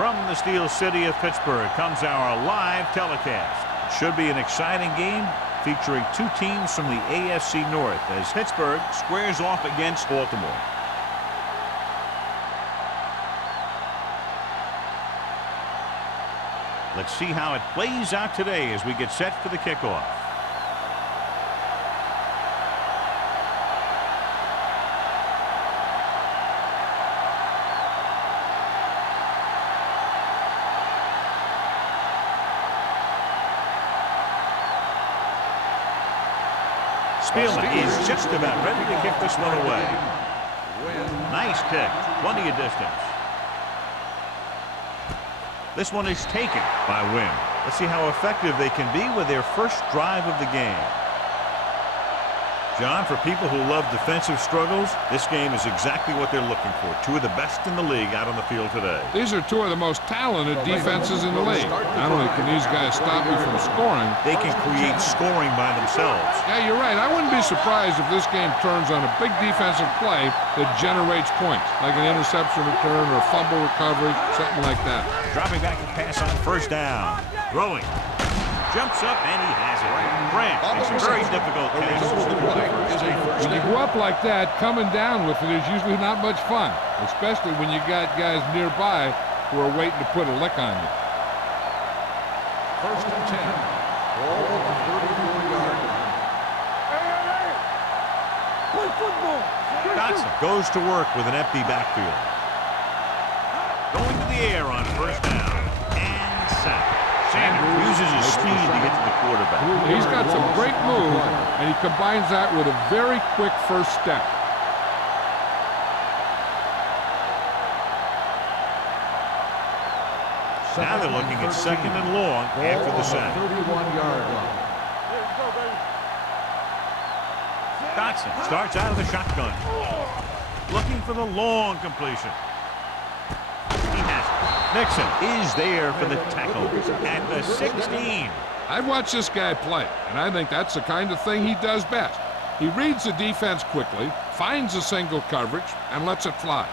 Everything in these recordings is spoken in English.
From the Steel City of Pittsburgh comes our live telecast. It should be an exciting game featuring two teams from the AFC North as Pittsburgh squares off against Baltimore. Let's see how it plays out today as we get set for the kickoff. Spielman is just about ready to kick this one away. Nice kick, plenty of distance. This one is taken by Wynn. Let's see how effective they can be with their first drive of the game. John, for people who love defensive struggles, this game is exactly what they're looking for. Two of the best in the league out on the field today. These are two of the most talented defenses in the league. Not only can these guys stop you from scoring, they can create scoring by themselves. Yeah, you're right. I wouldn't be surprised if this game turns on a big defensive play that generates points, like an interception return or a fumble recovery, something like that. Dropping back to pass on first down. Throwing. Jumps up and he has it. Grant makes a very difficult catch. When you go up like that, coming down with it is usually not much fun, especially when you got guys nearby who are waiting to put a lick on you. First and 10. Ball at the 34-yard line. Dotson goes to work with an empty backfield. Going to the air on first down. And sack. Sanders uses his speed to get to the quarterback. He's got some great moves, and he combines that with a very quick first step. Now they're looking at second and long after the sack. 31-yard line. Dotson starts out of the shotgun. Looking for the long completion. He has it. Nixon is there for the tackle at the 16. I've watched this guy play, and I think that's the kind of thing he does best. He reads the defense quickly, finds a single coverage, and lets it fly.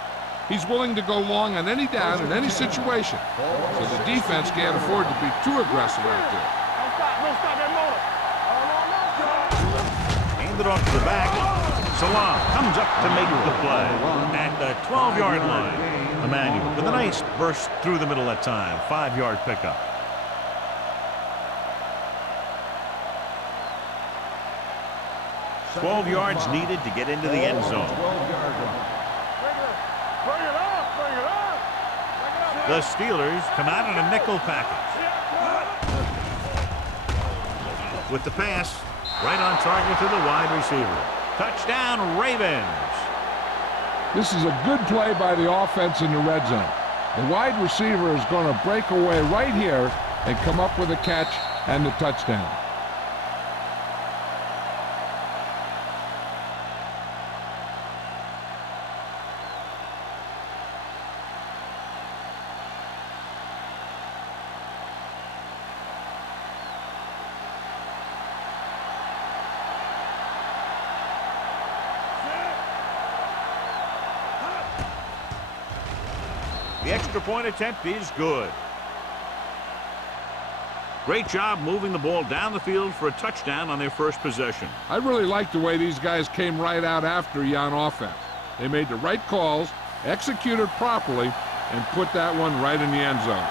He's willing to go long on any down in any situation, so the defense can't afford to be too aggressive out there. Hand it off to the back. Salam comes up to make the play at the 12-yard line. Emmanuel with a nice burst through the middle that time. 5-yard pickup. $12 yards needed to get into the end zone. The Steelers come out in a nickel package. With the pass, right on target to the wide receiver. Touchdown, Ravens. This is a good play by the offense in the red zone. The wide receiver is going to break away right here and come up with a catch and the touchdown. The extra point attempt is good. Great job moving the ball down the field for a touchdown on their first possession. I really like the way these guys came right out after you on offense. They made the right calls, executed properly, and put that one right in the end zone.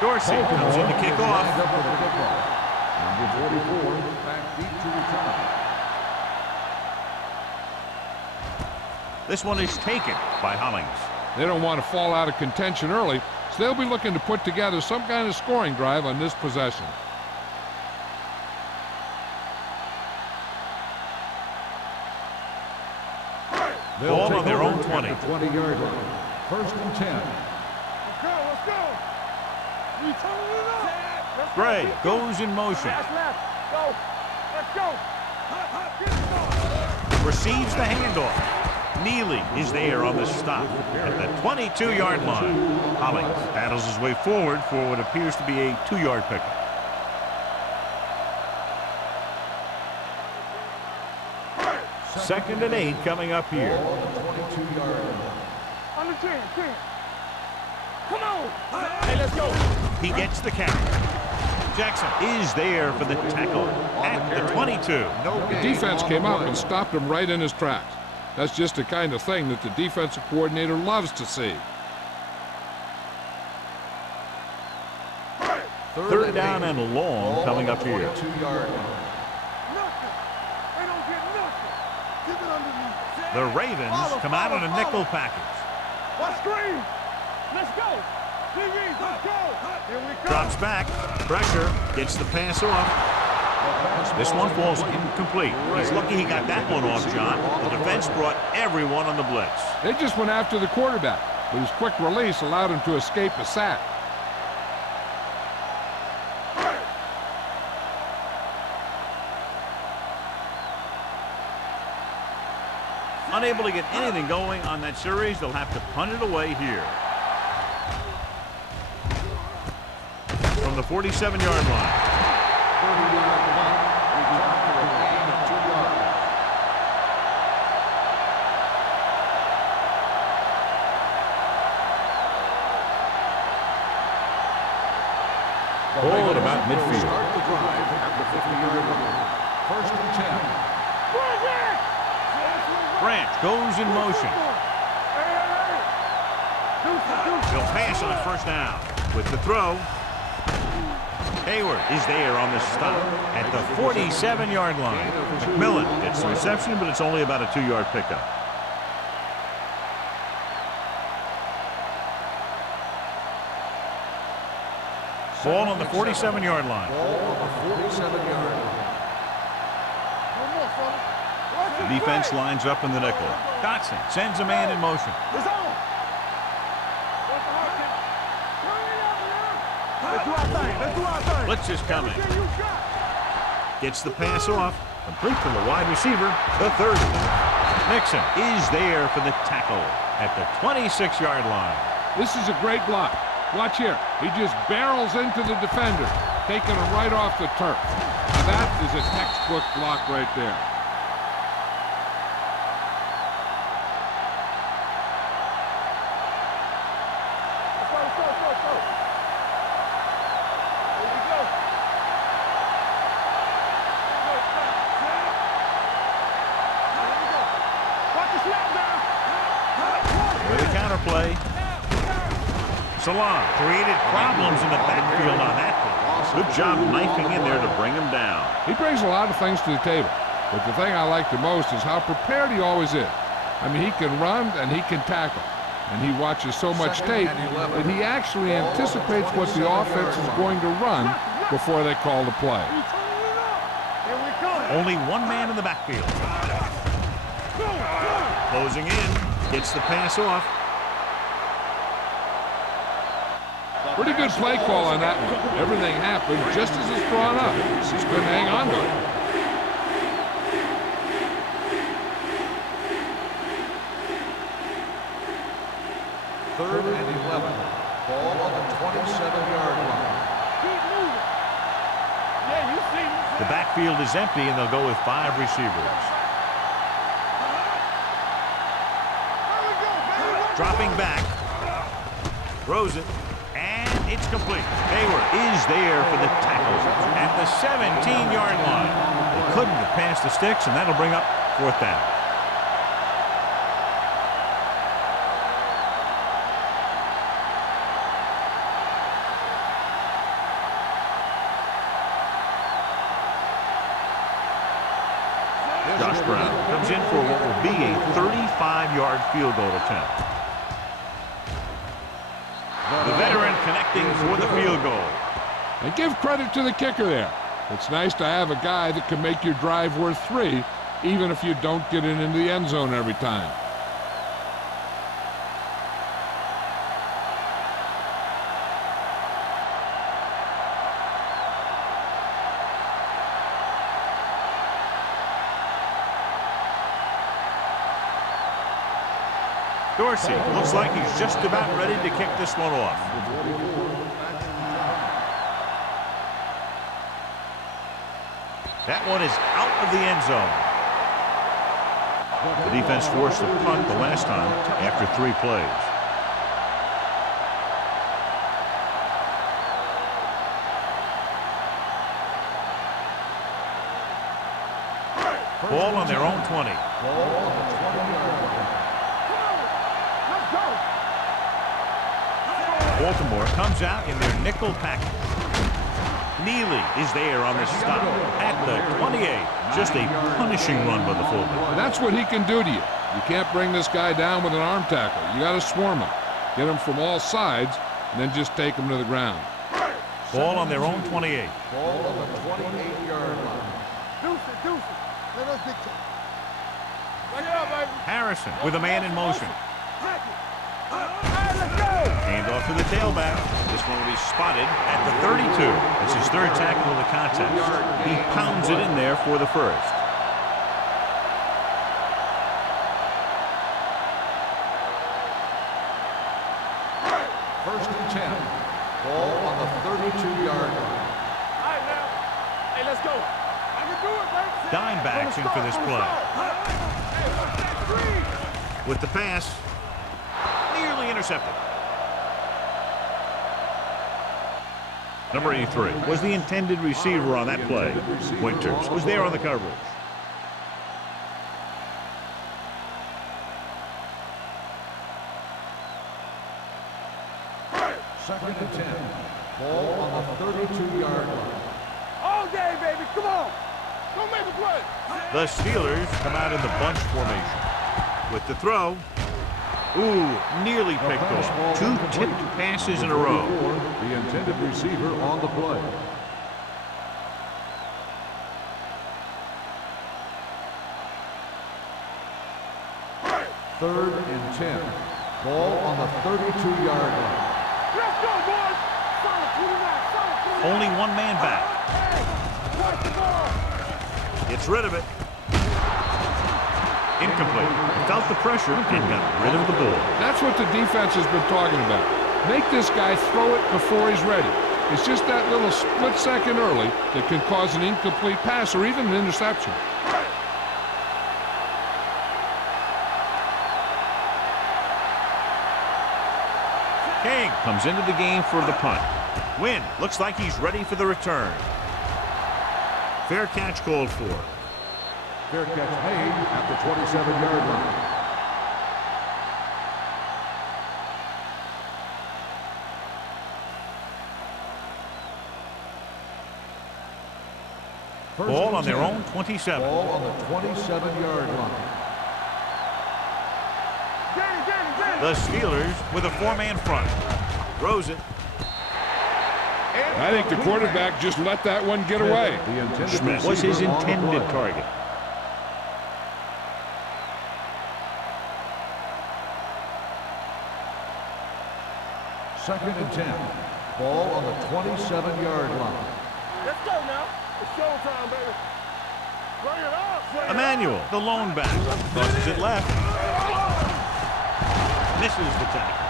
Dorsey comes in to kick off. Number 44, back deep to return. This one is taken by Hollings. They don't want to fall out of contention early, so they'll be looking to put together some kind of scoring drive on this possession. Ball on their own 20. 20-yard line. First and 10. Let's go. We turning it up. Gray goes in motion. Left. Go. Let's go. Receives the handoff. Neely is there on the stop at the 22-yard line. Hollings battles his way forward for what appears to be a 2-yard pickup. Second and 8 coming up here. On the 10. Come on. Hey, let's go. He gets the carry. Jackson is there for the tackle at the 22. The defense came up and stopped him right in his tracks. That's just the kind of thing that the defensive coordinator loves to see. Third down and long coming up here. Nothing. They don't get nothing. Keep it underneath. The Ravens come out in a nickel package. Watch screen. Let's go. TVs, let's go. Here we go. Drops back. Pressure. Gets the pass off. This one falls incomplete. He's lucky he got that one off, John. The defense brought everyone on the blitz. They just went after the quarterback, but his quick release allowed him to escape a sack. Unable to get anything going on that series, they'll have to punt it away here. From the 47-yard line. Ball at about midfield. Start the drive at the 50-yard line. First and 10. Branch goes in motion. He'll pass on first down. With the throw, Hayward is there on the stop at the 47-yard line. McMillan gets the reception, but it's only about a 2-yard pickup. Ball on the 47-yard line. Ball on the 47-yard line. The defense lines up in the nickel. Dotson sends a man in motion. It's on. Let's do our thing. Let's do our thing. Blitz is coming. Everything you got. Gets the pass off. Complete from the wide receiver, the 30. Nixon is there for the tackle at the 26-yard line. This is a great block. Watch here. He just barrels into the defender, taking him right off the turf. Now that is a textbook block right there. With a counterplay. Salon created problems in the backfield on that play. Good job knifing in there to bring him down. He brings a lot of things to the table, but the thing I like the most is how prepared he always is. I mean, he can run and he can tackle, and he watches so much tape that he actually anticipates what the offense is going to run before they call the play. Here we go. Only one man in the backfield. Closing in. Gets the pass off. Pretty good play call on that one. Everything happened just as it's drawn up. He's going to hang on to it. Third and 11. Ball on the 27-yard line. Keep moving. Yeah, you see me. The backfield is empty, and they'll go with 5 receivers. Dropping back. Throws it. And it's complete. Hayward is there for the tackle at the 17-yard line. They couldn't get past the sticks, and that'll bring up 4th down. Josh Brown comes in for what will be a 35-yard field goal attempt. The veteran connecting for the field goal. And give credit to the kicker there. It's nice to have a guy that can make your drive worth 3, even if you don't get it into the end zone every time. Dorsey looks like he's just about ready to kick this one off. That one is out of the end zone. The defense forced a punt the last time after 3 plays. Ball on their own 20. Ball on the 20-yard line. Let's go. Baltimore comes out in their nickel package. Neely is there on the stop at the 28. Just a punishing run by the fullback. That's what he can do to you. You can't bring this guy down with an arm tackle. You got to swarm him. Get him from all sides, and then just take him to the ground. Ball on their own 28. Ball on the 28-yard line. Deuce it. Let us get right up, baby. Harrison with a man in motion. Let's go. Hand off to the tailback. This one will be spotted at the 32. It's his 3rd tackle of the contest. He pounds it in there for the first. First and 10. Ball on the 32-yard line. All right, now. Hey, let's go. I can do it, baby. Dime backs in for this play. With the pass, nearly intercepted. Number 83 was the intended receiver on that play. Winters was there on the coverage. Second and 10. Ball on the 32-yard line. All day, baby. Come on. Don't make a play. The Steelers come out in the bunch formation. With the throw, nearly picked off. 2 tipped passes in a row. The intended receiver on the play. Third and 10. Ball on the 32-yard line. Let's go, boys. Solid 29. Only 1 man back. Watch the ball. Gets rid of it. Incomplete. Felt the pressure and got rid of the ball. That's what the defense has been talking about. Make this guy throw it before he's ready. It's just that little split second early that can cause an incomplete pass or even an interception. King comes into the game for the punt. Wynn looks like he's ready for the return. Fair catch called for. Fair catch made at the 27-yard line. Ball on their own 27. Ball on the 27-yard line. The Steelers with a 4-man front. Throws it. I think the quarterback just let that one get away. Smith was his intended target. Second and 10. Ball on the 27-yard line. Let's go now. It's showtime, baby. Bring it up. Emmanuel, the lone back, crosses it left. Misses the tackle.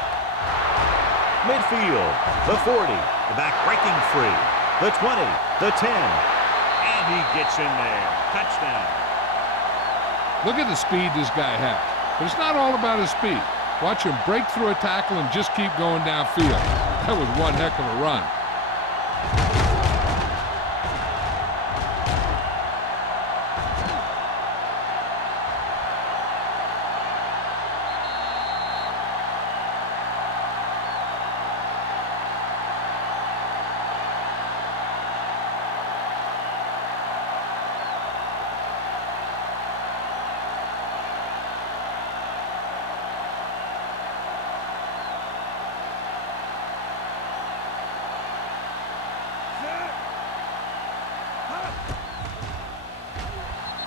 Midfield, the 40, the back breaking free, the 20, the 10, and he gets in there. Touchdown. Look at the speed this guy has. But it's not all about his speed. Watch him break through a tackle and just keep going downfield. That was one heck of a run.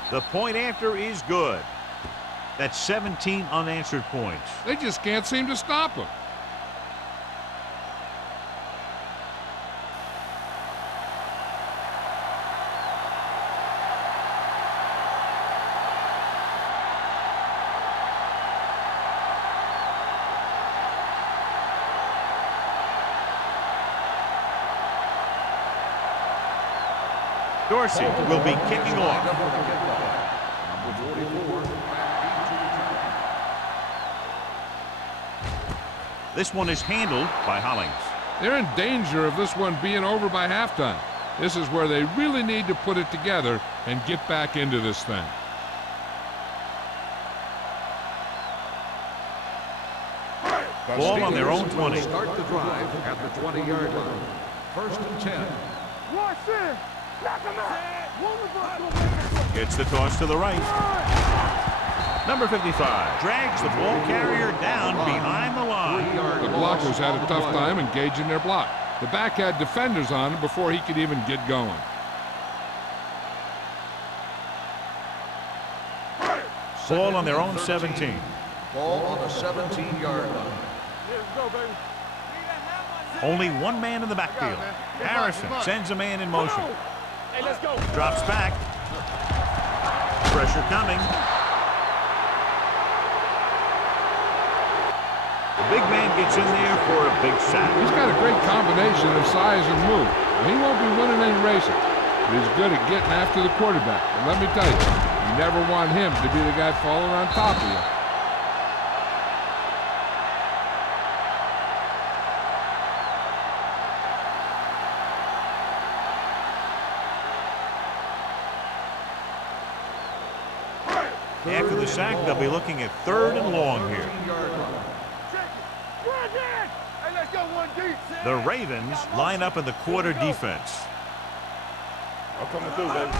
The point after is good. That's 17 unanswered points. They just can't seem to stop him. Dorsey will be kicking off. Number 44, back into return. This one is handled by Hollings. They're in danger of this one being over by halftime. This is where they really need to put it together and get back into this thing. Ball on their own 20. Start the drive at the 20-yard line. First and 10. Watch this. Knock him out. One of us will make it. Gets the toss to the right. Number 55 drags the ball carrier down behind the line. The blockers had a tough time engaging their block. The back had defenders on him before he could even get going. Ball on their own 17. Ball on the 17-yard line. Let's go, baby. Only one man in the backfield. Harrison sends a man in motion. Hey, let's go. Drops back. Pressure coming. The big man gets in there for a big sack. He's got a great combination of size and move. He won't be winning any races, but he's good at getting after the quarterback. And let me tell you, you never want him to be the guy falling on top of you. After the sack, they'll be looking at 3rd and long here. Hey, let's go one deep. The Ravens line up in the quarter defense. I'm coming through, baby.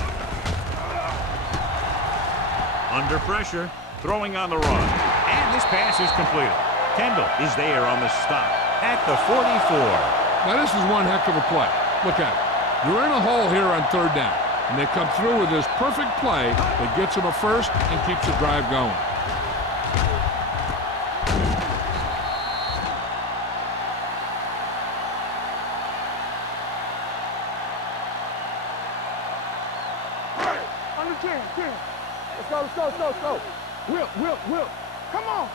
Under pressure, throwing on the run. And this pass is completed. Kendall is there on the stop at the 44. Now this is one heck of a play. Look at it. You're in a hole here on 3rd down, and they come through with this perfect play that gets them a first and keeps the drive going. Under 10. Let's go. Whip. Come on.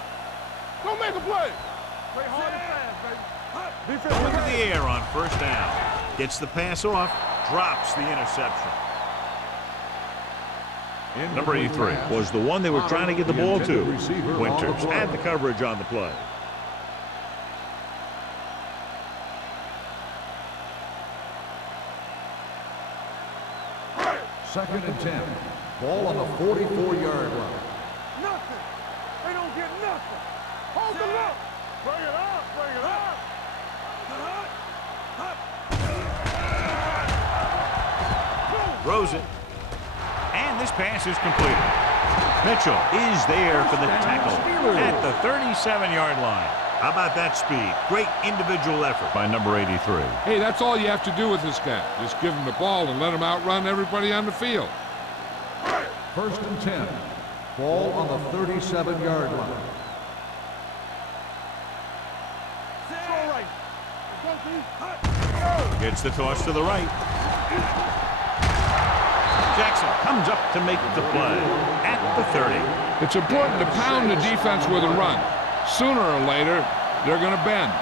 Go make a play. Play hard and fast, baby. Defense. Going to the air on 1st down. Gets the pass off, drops the interception. Number 83 was the one they were trying to get the ball to. Winters had the coverage on the play. Second and 10. Ball on the 44-yard line. Nothing. They don't get nothing. Hold the look. Bring it up. Throws it. And this pass is completed. Mitchell is there for the tackle at the 37-yard line. How about that speed? Great individual effort by number 83. Hey, that's all you have to do with this guy. Just give him the ball and let him outrun everybody on the field. First and 10. Ball on the 37-yard line. Gets the toss to the right. Jackson comes up to make the play at the 30. It's important to pound the defense with a run. Sooner or later, they're going to bend.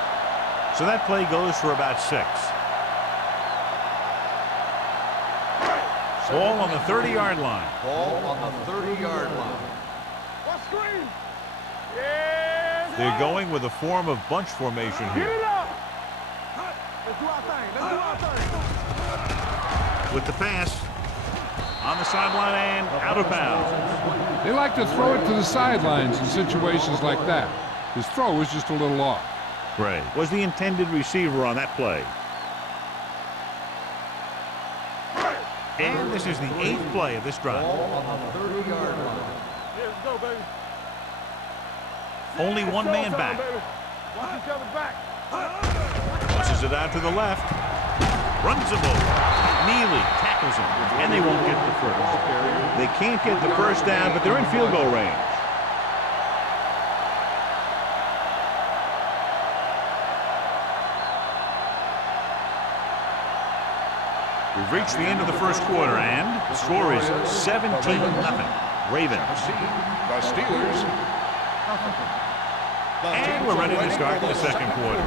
So that play goes for about 6. Ball on the 30-yard line. Ball on the 30-yard line. What screen? Yes. They're going with a form of bunch formation Get here. it up. Let's do our thing. With the pass on the sideline and out of bounds. They like to throw it to the sidelines in situations like that. His throw was just a little off. Gray was the intended receiver on that play. And this is the 8th play of this drive. Ball on the 30-yard line. Let's go, baby. Only one man back. Watch each other back. Pushes it out to the left. Runs him over. Neely tackles him. And they won't get the first. They can't get the first down, but they're in field goal range. We've reached the end of the first quarter, and the score is 17-0. Ravens. The Steelers. And we're ready to start the second quarter.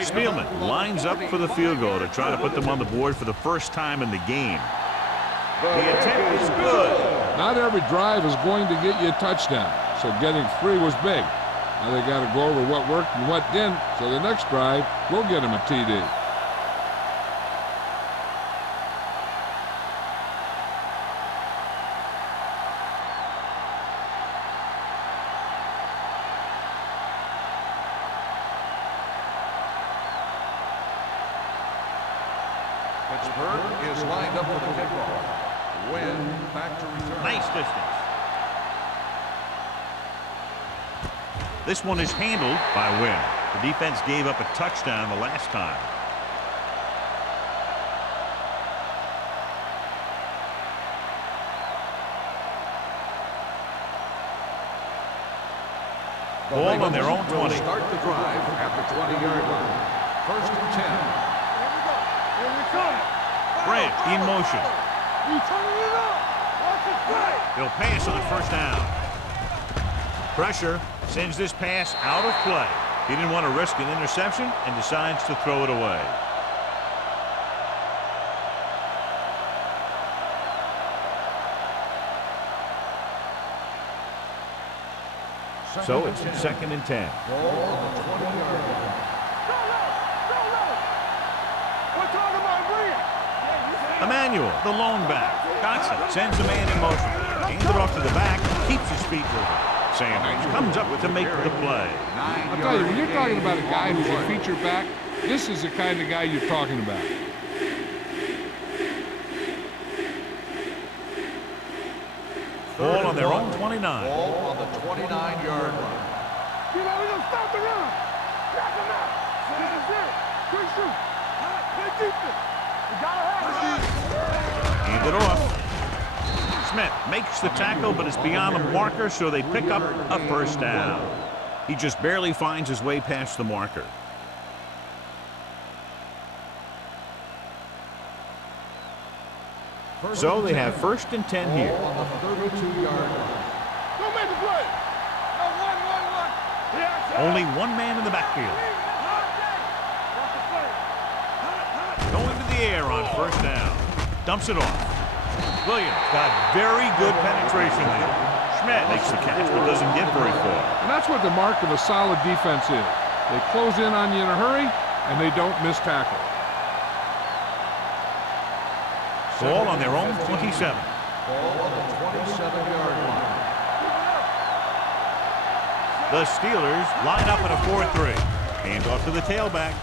Spielman lines up for the field goal to try to put them on the board for the first time in the game. The attempt is good. Not every drive is going to get you a touchdown, so getting 3 was big. Now they got to go over what worked and what didn't, so the next drive will get him a TD. Pittsburgh is lined up for the kickoff. Wynn back to return. Nice distance. This one is handled by Wynn. The defense gave up a touchdown the last time. Ball on their own 20. Start the drive at the 20-yard line. First and 10. Here we go. Here we come. Brent in motion. You turning it up. Watch it play. They'll pass on first down. Pressure sends this pass out of play. He didn't want to risk an interception and decides to throw it away. So it's second and 10. Ball on the 20-yard line. Emmanuel, the lone back. Dotson sends a man in motion. Hands it off to the back. Keeps his feet moving. Sanders comes up to make the play. I'll tell you, when you're talking about a guy who's a feature back, this is the kind of guy you're talking about. Ball on their own 29. Ball on the 29-yard line. You know, we're going to stop the run. Back him out. This is it. Quick shoot. Play defense. You got to have it. Hand it off. Smith makes the tackle, but it's beyond the marker, so they pick up a first down. He just barely finds his way past the marker. So they have first and 10 here. Ball on the 32-yard line. Don't make the play. No, one. Yes, Only one man in the backfield. Going to the air on first down. Dumps it off. Williams got very good penetration there. Schmidt makes the catch but doesn't get very far. And that's what the mark of a solid defense is. They close in on you in a hurry, and they don't miss tackle. Ball on their own 27. Ball on the 27-yard line. The Steelers line up in a 4-3. Hand off to the tailback.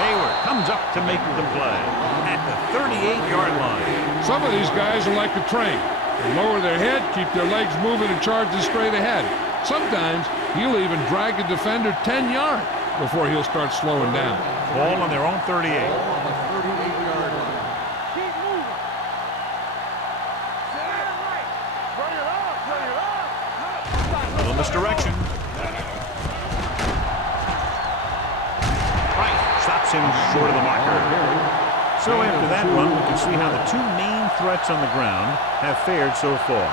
Hayward comes up to make the play at the 38-yard line. Some of these guys are like a train. They lower their head, keep their legs moving, and charge straight ahead. Sometimes he'll even drag a defender 10 yards before he'll start slowing down. Ball on their own 38. Ball on the 38-yard line. keep moving. Stand right. Bring it up. Little misdirection. Right, stops him short of the marker. So after that run, we can see how the two main threats on the ground have fared so far.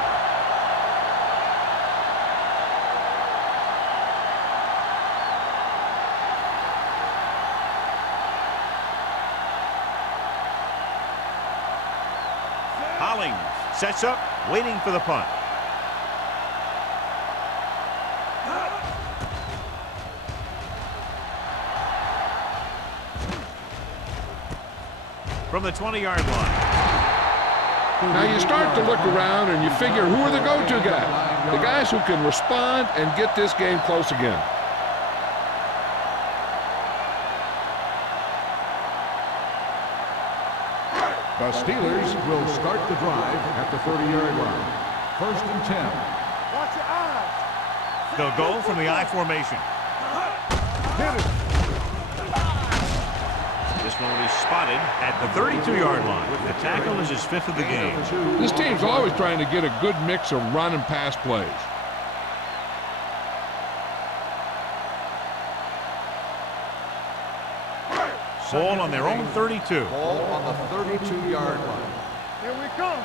Hollings sets up, waiting for the punt. From the 20-yard line. Now you start to look around and you figure, who are the go-to guys? The guys who can respond and get this game close again. The Steelers will start the drive at the 30-yard line. First and 10. Watch your eyes. They'll go from the I formation. Hit it. This one will be spotted at the 32-yard line. The tackle is his fifth of the game. This team's always trying to get a good mix of run and pass plays. Ball on their own 32. Ball on the 32-yard line. Here we come.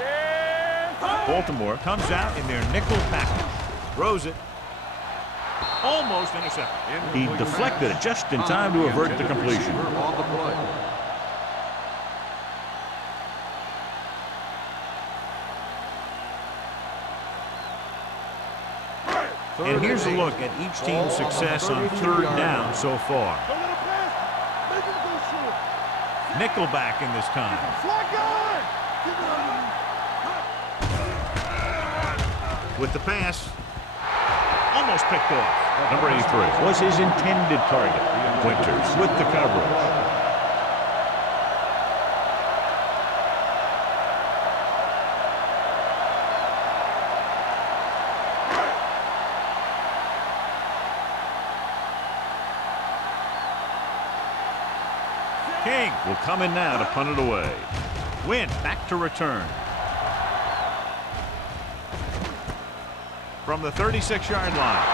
Yeah. Baltimore comes out in their nickel package. Throws it. Almost intercepted. He deflected it just in time to avert the completion. On the play. And here's a look at each team's success on third down so far. Nickelback in this time. With the pass, almost picked off. Number 83 was his intended target. Winters with the coverage. King will come in now to punt it away. Win back to return. From the 36-yard line.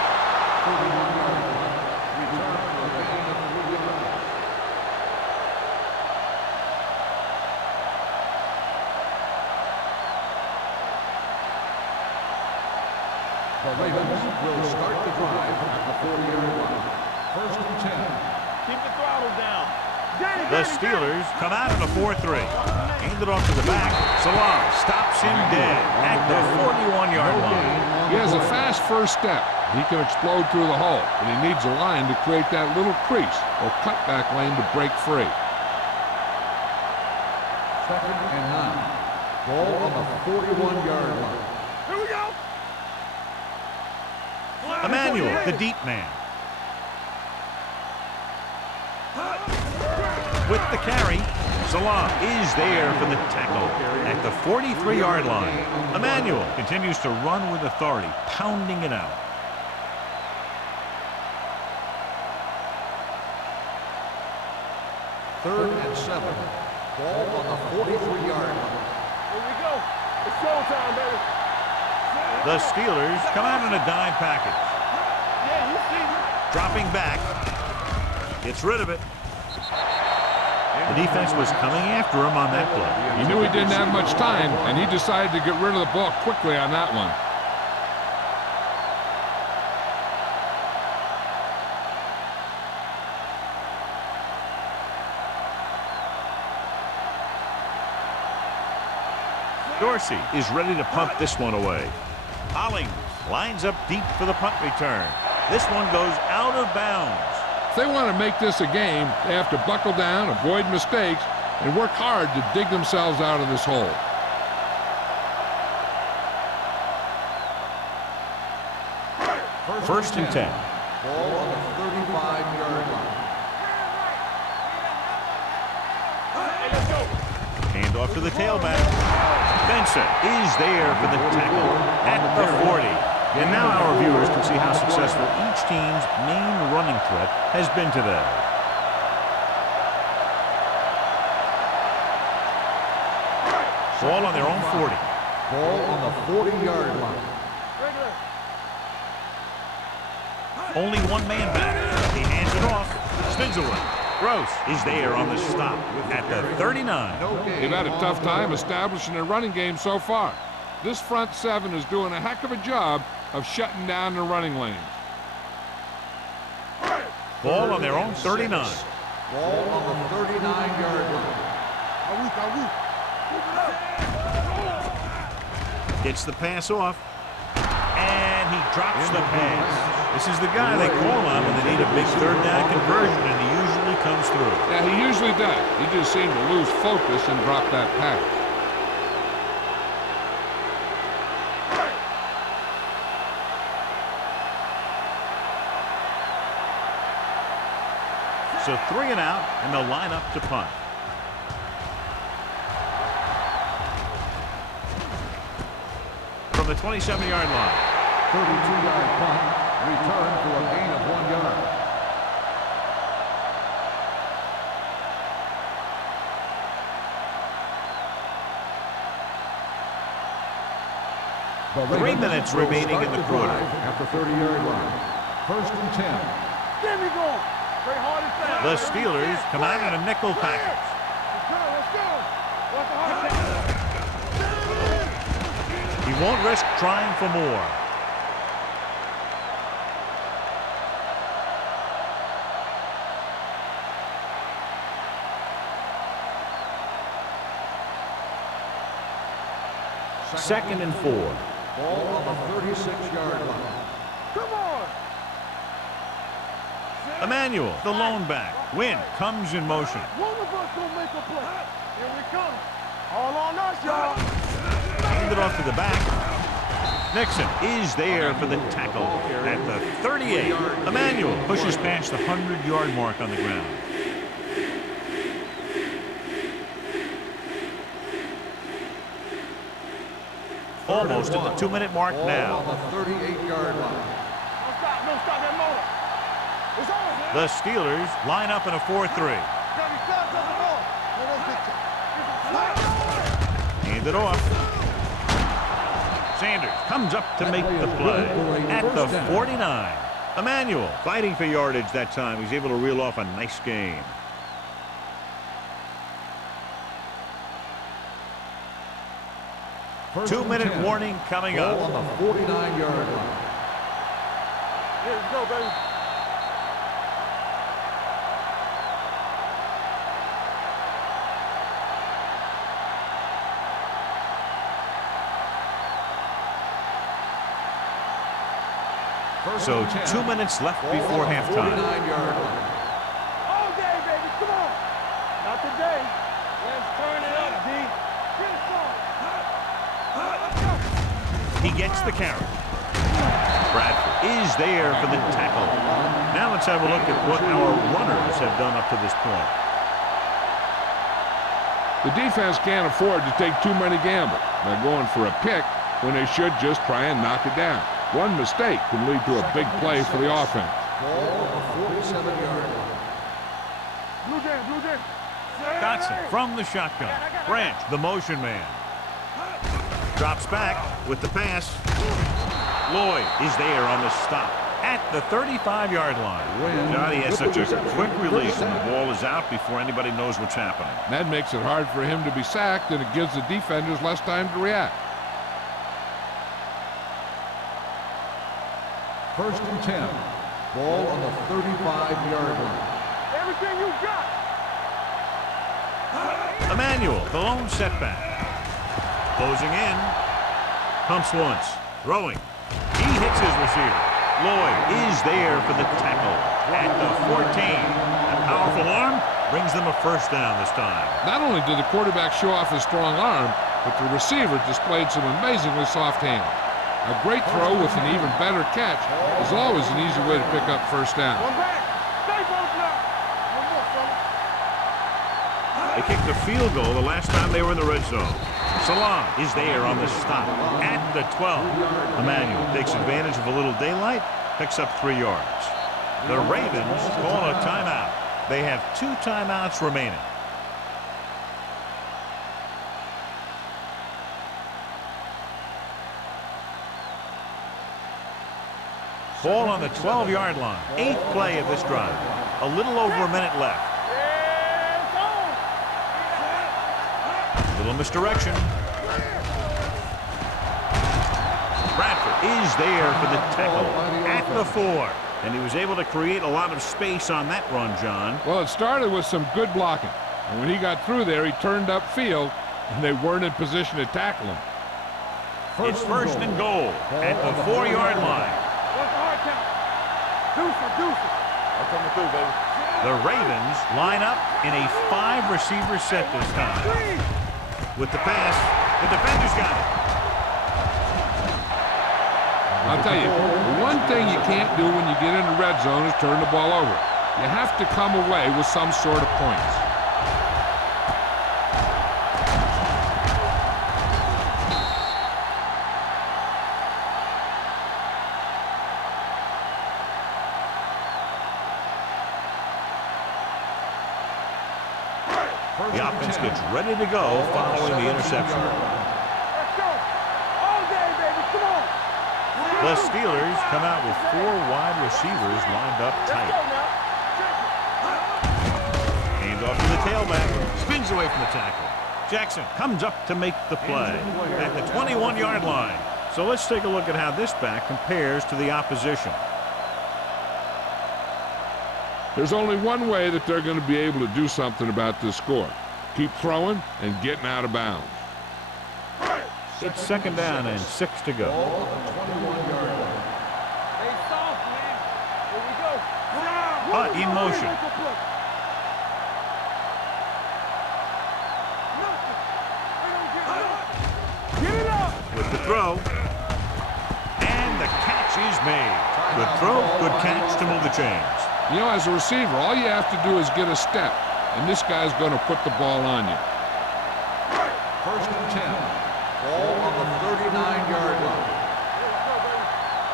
The Ravens will start the drive at the 40-yard line. First and 10. Keep the throttle down. The Steelers come out in a 4-3. Hand it off to the back. Salah stops him dead at the 41-yard line. He has a fast first step. He can explode through the hole, but he needs a line to create that little crease or cutback lane to break free. Second and 9. Ball on the 41-yard line. Here we go. Emmanuel, the deep man. With the carry, Salah is there for the tackle at the 43-yard line. Emmanuel continues to run with authority, pounding it out. Third and 7. Ball on the 43-yard line. Here we go. It's showtime, baby. The Steelers come out in a dime package. Yeah, you see. Dropping back. Gets rid of it. The defense was coming after him on that play. He knew he didn't have much time, and he decided to get rid of the ball quickly on that one. Dorsey is ready to punt this one away. Hollings lines up deep for the punt return. This one goes out of bounds. If they want to make this a game, they have to buckle down, avoid mistakes, and work hard to dig themselves out of this hole. First and 10. Ball on the 35-yard line. Hand off to the tailback. Benson is there for the tackle at the 40. And now our viewers can see how successful each team's main running threat has been today. Ball on their own 40. Ball on the 40-yard line. Only one man back. He hands it off. Spins away. Gross is there on the stop at the 39. They've had a tough time establishing their running game so far. This front seven is doing a heck of a job of shutting down the running lanes. Ball on their own 39. Ball on the 39-yard line. Gets the pass off. And he drops the pass. This is the guy they call on when they need a big third down conversion, and he usually comes through. Yeah, he usually does. He just seemed to lose focus and drop that pass. So 3 and out, and they'll line up to punt. From the 27-yard line. 32-yard punt. Return for a gain of 1 yard. The 3 minutes remaining in the quarter. At the 30-yard line. First and 10. There we go. Very hard and fast. The Steelers come out in a nickel package. Let's go. What's the hard He won't risk trying for more. 2nd and 4. Ball on the 36-yard line. Come on. Emmanuel, the lone back. Win comes in motion. One of us gonna make a play. Here we come. All on us, y'all. Hand it off to the back. Nixon is there for the tackle at the 38. Emmanuel pushes past the 100-yard mark on the ground. Almost at the 2-minute mark now. On the 38-yard line. Don't stop that motor. It's over. The Steelers line up in a 4-3. Hand it off. Sanders comes up to make the play at the 49. Emmanuel fighting for yardage that time. He's able to reel off a nice gain. First 2-minute and 10. warning coming Ball up. on the 49-yard line. Here we go, baby. So 2 minutes left before halftime. 49-yard line. All day, baby. Come on. Not today. Let's turn it up, D. Get it started. He gets the carry. Bradford is there for the tackle. Now let's have a look at what our runners have done up to this point. The defense can't afford to take too many gambles. They're going for a pick when they should just try and knock it down. One mistake can lead to a big play for the offense. Ball on the 47-yard line. Blue Jam, Blue Jam. Dotson from the shotgun. Branch, the motion man. Drops back with the pass. Lloyd is there on the stop at the 35-yard line. Johnny has such a quick release and the ball is out before anybody knows what's happening. That makes it hard for him to be sacked, and it gives the defenders less time to react. First and 10. Ball on the 35-yard line. Everything you got. Emmanuel, the lone setback. Closing in. Pumps once. Throwing. He hits his receiver. Lloyd is there for the tackle at the 14. A powerful arm brings them a first down this time. Not only did the quarterback show off his strong arm, but the receiver displayed some amazingly soft hands. A great throw with an even better catch is always an easy way to pick up first down. One back. Stay both now. One more, fella. They kicked a field goal the last time they were in the red zone. Salam is there on the stop at the 12. Emmanuel takes advantage of a little daylight, picks up 3 yards. The Ravens call a timeout. They have 2 timeouts remaining. Ball on the 12-yard line. 8th play of this drive. A little over a minute left. Little misdirection. Bradford is there for the tackle at the 4. And he was able to create a lot of space on that run, John. Well, it started with some good blocking. And when he got through there, he turned upfield, and they weren't in position to tackle him. It's first and goal at the 4-yard line. What's the hard count? Deuce it. I'm coming through, baby. The Ravens line up in a 5-receiver set this time. With the pass, the defender's got it. I'll tell you, the one thing you can't do when you get in the red zone is turn the ball over. You have to come away with some sort of points. The offense gets ready to go following the interception. Let's go. All day, baby. Come on. The Steelers come out with 4 wide receivers lined up Let's tight. go now. Hand off to the tailback. Spins away from the tackle. Jackson comes up to make the play at the 21-yard line. So let's take a look at how this back compares to the opposition. There's only one way that they're going to be able to do something about this score. Keep throwing and getting out of bounds. It's second down and 6 to go. Ball at the 21-yard line. Stay soft, man. Here we go. Hunt in motion. Get it up. With the throw. And the catch is made. Good throw, good catch to move the chains. You know, as a receiver, all you have to do is get a step, and this guy's going to put the ball on you. First and 10. Ball on the 39-yard line.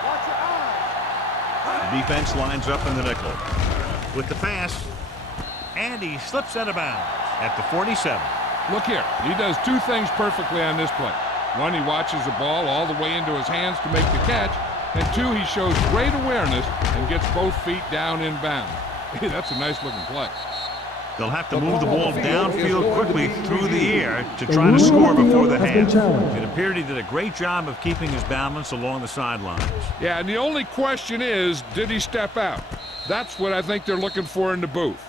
Watch your eyes. The defense lines up in the nickel. With the pass. And he slips out of bounds at the 47. Look here, he does two things perfectly on this play. One, he watches the ball all the way into his hands to make the catch, and two, he shows great awareness and gets both feet down in bounds. Hey, that's a nice-looking play. They'll have to move the ball downfield quickly through the air to try to score before the half. It appeared he did a great job of keeping his balance along the sidelines. Yeah, and the only question is, did he step out? That's what I think they're looking for in the booth.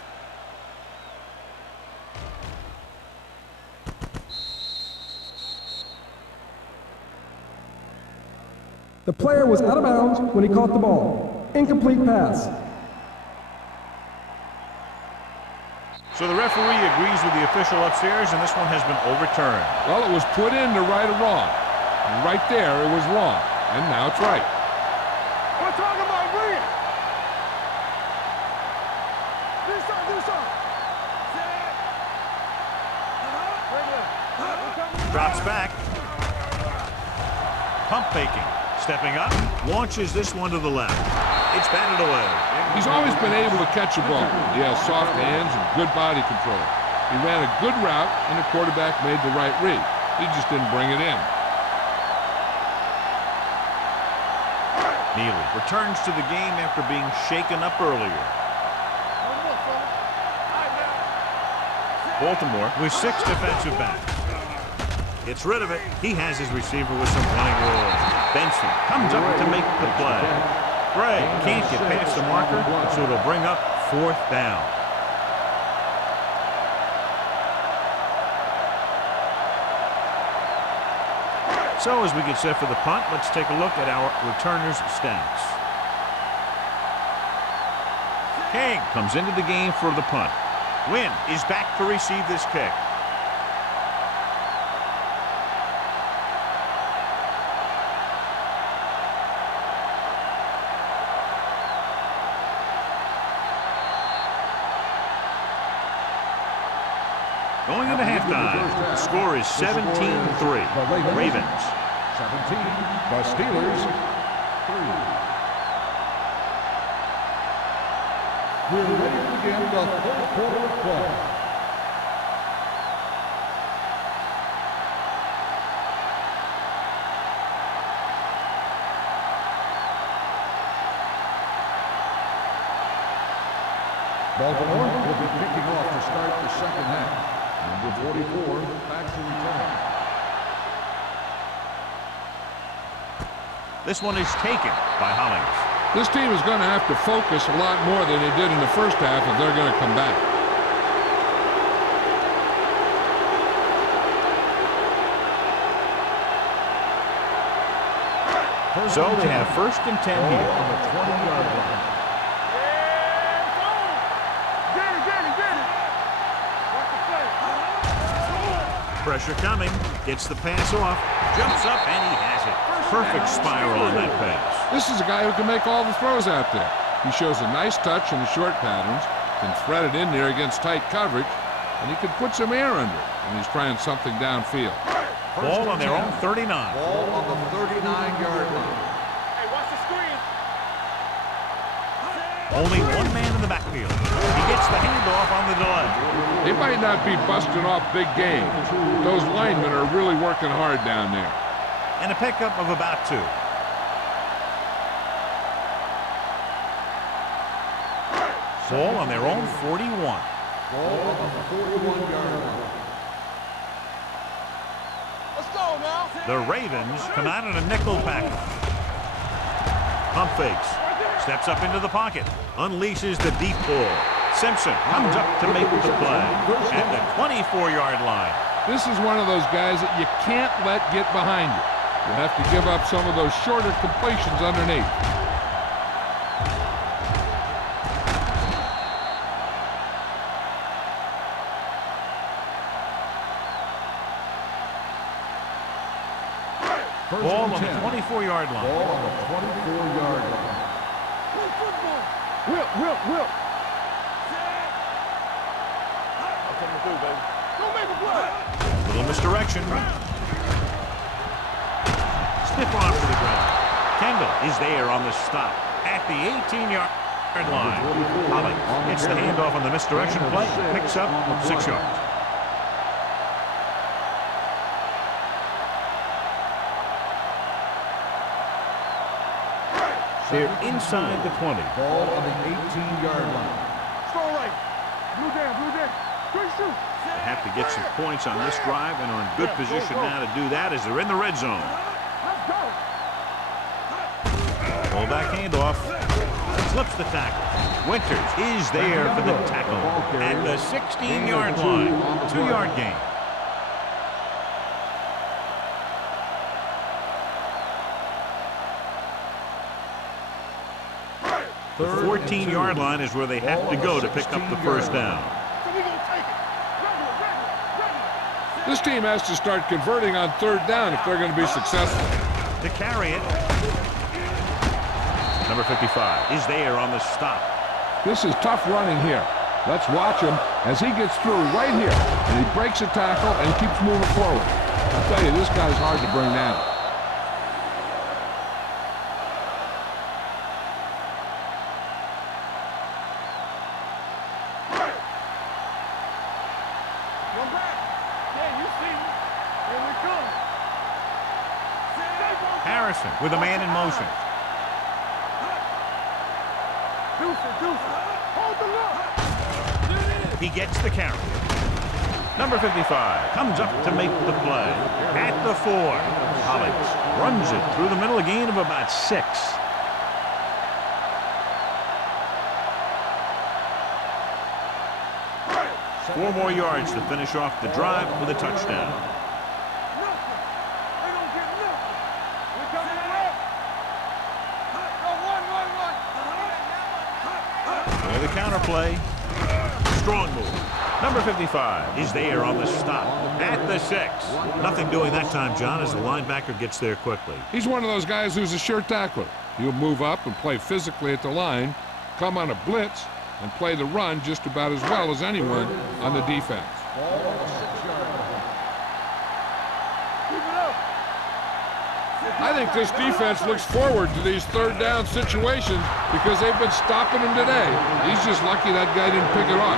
The player was out of bounds when he caught the ball. Incomplete pass. So the referee agrees with the official upstairs, and this one has been overturned. Well, it was put in to right or wrong. And right there, it was wrong. And now it's right. We're talking about Green. Do something, do something. Drops back. Pump faking. Stepping up. Launches this one to the left. It's batted away. He's always been able to catch a ball. He has soft hands and good body control. He ran a good route, and the quarterback made the right read. He just didn't bring it in. Neely returns to the game after being shaken up earlier. Baltimore with 6 defensive backs. Gets rid of it. He has his receiver with some running room. Benson comes up to make the play. Gray can't get past the marker, so it'll bring up 4th down. So as we get set for the punt, let's take a look at our returners' stats. King comes into the game for the punt. Wynn is back to receive this kick. Going into halftime, the score is 17-3. Ravens. 17. The Steelers. 3. We're ready to begin the fourth quarter of play. Baltimore will be kicking off to start the second half. Number 44, back to return. This one is taken by Hollings. This team is going to have to focus a lot more than they did in the first half if they're going to come back. So they have 1st and 10 here. On the 20-yard line. Pressure coming. Gets the pass off. Jumps up, and he has it. Perfect spiral on that pass. This is a guy who can make all the throws out there. He shows a nice touch in the short patterns, can thread it in there against tight coverage, and he can put some air under it when he's trying something downfield. Ball on their own 39. Ball on the 39-yard line. Hey, watch the screen. Only one man in the backfield. He gets the handoff on the delay. They might not be busting off big games, but those linemen are really working hard down there. And a pickup of about 2. Ball on their own 41. Ball on the 41-yard line. Let's go now. The Ravens come out in a nickel package. Pump fakes. Steps up into the pocket. Unleashes the deep ball. Simpson comes up to make the play at the 24-yard line. This is one of those guys that you can't let get behind you. You have to give up some of those shorter completions underneath. Ball on the 24-yard line. Ball on the 24-yard line. Will. Coming through, baby. Don't make a play. Little misdirection. Stiff arm to the ground. Kendall is there on the stop at the 18-yard line. Holly gets the handoff on the misdirection play. Picks up 6 yards. They're inside the 20. Ball on the 18-yard line. Strong right. Blue down. Quick shoot. They have to get some points on this drive and are in good position now to do that as they're in the red zone. Let's go. Fullback handoff. Slips the tackle. Winters is there for the tackle at the 16-yard line. 2-yard gain. The 14-yard line is where they have to go to pick up the first down. So we gonna take it. Ready. This team has to start converting on 3rd down if they're going to be successful. To carry it. Number 55 is there on the stop. This is tough running here. Let's watch him as he gets through right here. And he breaks a tackle and keeps moving forward. I'll tell you, this guy's hard to bring down. Come back. Yeah, you see me. Here we come. Harrison with a man in motion. Deuce. Hold the look. He gets the carry. Number 55 comes up to make the play. At the 4. Hollins runs it through the middle, a gain of about 6. Four more yards to finish off the drive with a touchdown. They don't get nothing. We coming left. Go run. There the counter play. Strong move. Number 55 is there on the stop at the 6. Nothing doing that time, John, as the linebacker gets there quickly. He's one of those guys who's a sure tackler. He'll move up and play physically at the line, come on a blitz, and play the run just about as well as anyone on the defense. Ball on the 6-yard line. Keep it up. I think this defense looks forward to these 3rd down situations because they've been stopping him today. He's just lucky that guy didn't pick it off.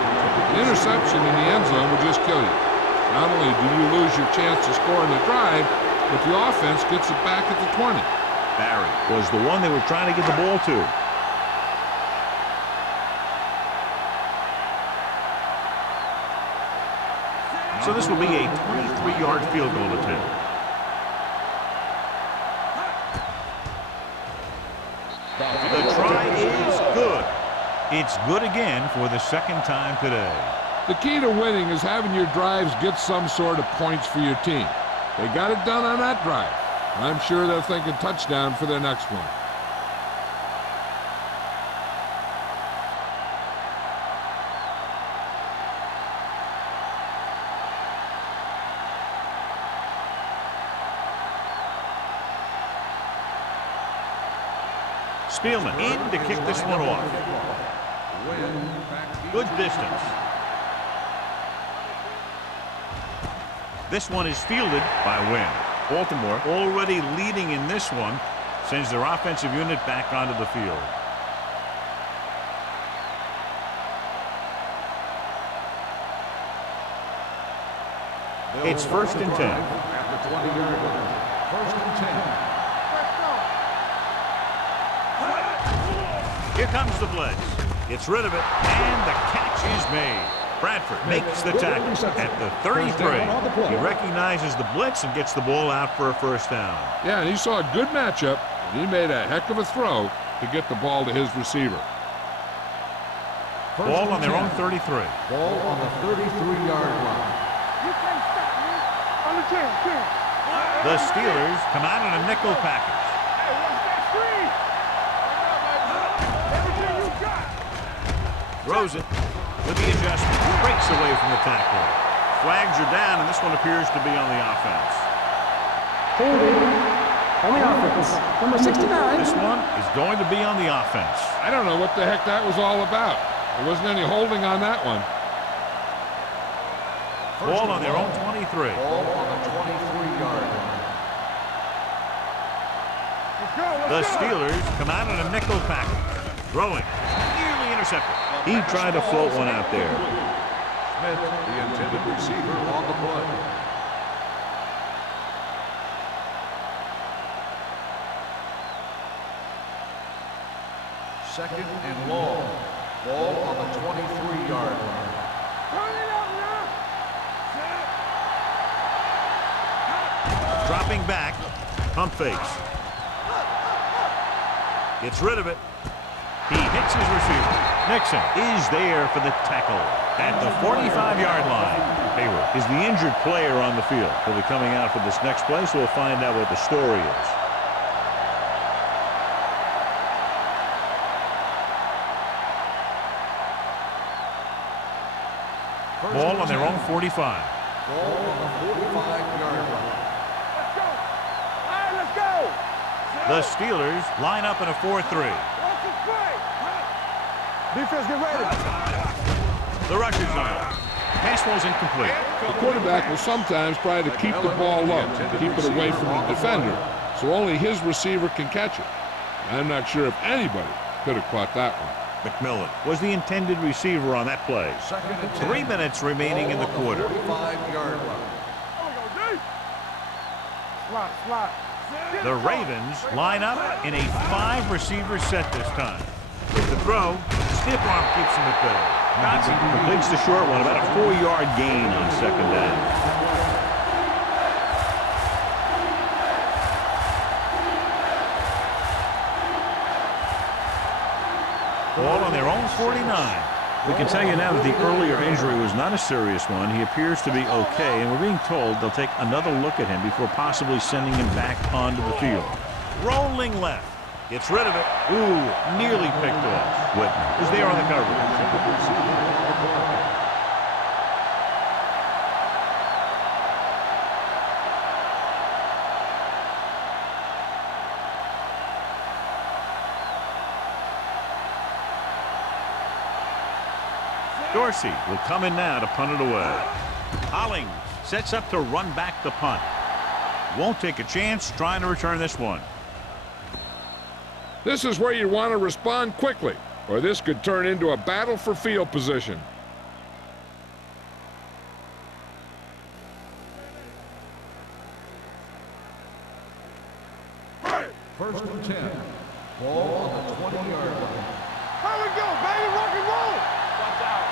An interception in the end zone will just kill you. Not only do you lose your chance to score in the drive, but the offense gets it back at the 20. Barry was the one they were trying to get the ball to. So this will be a 23-yard field goal attempt. The try is good. It's good again for the 2nd time today. The key to winning is having your drives get some sort of points for your team. They got it done on that drive. I'm sure they're thinking touchdown for their next one. Spielman in to kick this one off. Good distance. This one is fielded by Wynn. Baltimore already leading in this one, sends their offensive unit back onto the field. It's 1st and 10. At the 20-yard line. 1st and 10. Here comes the blitz. Gets rid of it, and the catch is made. Bradford makes the tackle at the 33. He recognizes the blitz and gets the ball out for a 1st down. Yeah, and he saw a good matchup, and he made a heck of a throw to get the ball to his receiver. Ball on their own 33. Ball on the 33-yard line. You can't stop me. Under 10, 10. The Steelers come out in a nickel package. Hey, watch that screen. Everything you got. Throws it with the adjustment. Breaks away from the tackle. Flags are down, and this one appears to be on the offense. Holding on the offense. Number 69. This one is going to be on the offense. I don't know what the heck that was all about. There wasn't any holding on that one. Ball on their own 23. Ball on the 23-yard line. Let's go, The let's go. Steelers come out in a nickel package. Throwing. Nearly intercepted. He tried to float one out there. Smith, the intended receiver, on the play. Second and long. Ball on the 23-yard line. Turn it up now. Dropping back. Pump fakes. Gets rid of it. He hits his receiver. Nixon is there for the tackle at the 45-yard line. Hayward is the injured player on the field. He'll be coming out for this next play, so we'll find out what the story is. Ball on their own 45. Ball on the 45-yard line. Let's go. All right, let's go. The Steelers line up in a 4-3. Watch this play. Defense, get ready. The rushers on. Pass ball's incomplete. The quarterback will sometimes try to keep the ball low, keep it away from the defender, so only his receiver can catch it. I'm not sure if anybody could have caught that one. McMillan was the intended receiver on that play. Second and 10. 3 minutes remaining in the quarter. 45-yard line. Slot, slot. The Ravens line up in a 5-receiver set this time. With the throw, stiff arm keeps him at bay. Johnson completes the short one, about a 4-yard gain on second down. Ball on their own 49. We can tell you now that the earlier injury was not a serious one. He appears to be okay, and we're being told they'll take another look at him before possibly sending him back onto the field. Rolling left. Gets rid of it. Ooh, nearly picked off. Whitman is there on the coverage. Dorsey will come in now to punt it away. Hollings sets up to run back the punt. Won't take a chance trying to return this one. This is where you want to respond quickly, or this could turn into a battle for field position. First and 10. Ball on the 20-yard line. How we go, baby? Rock and roll. Watch out.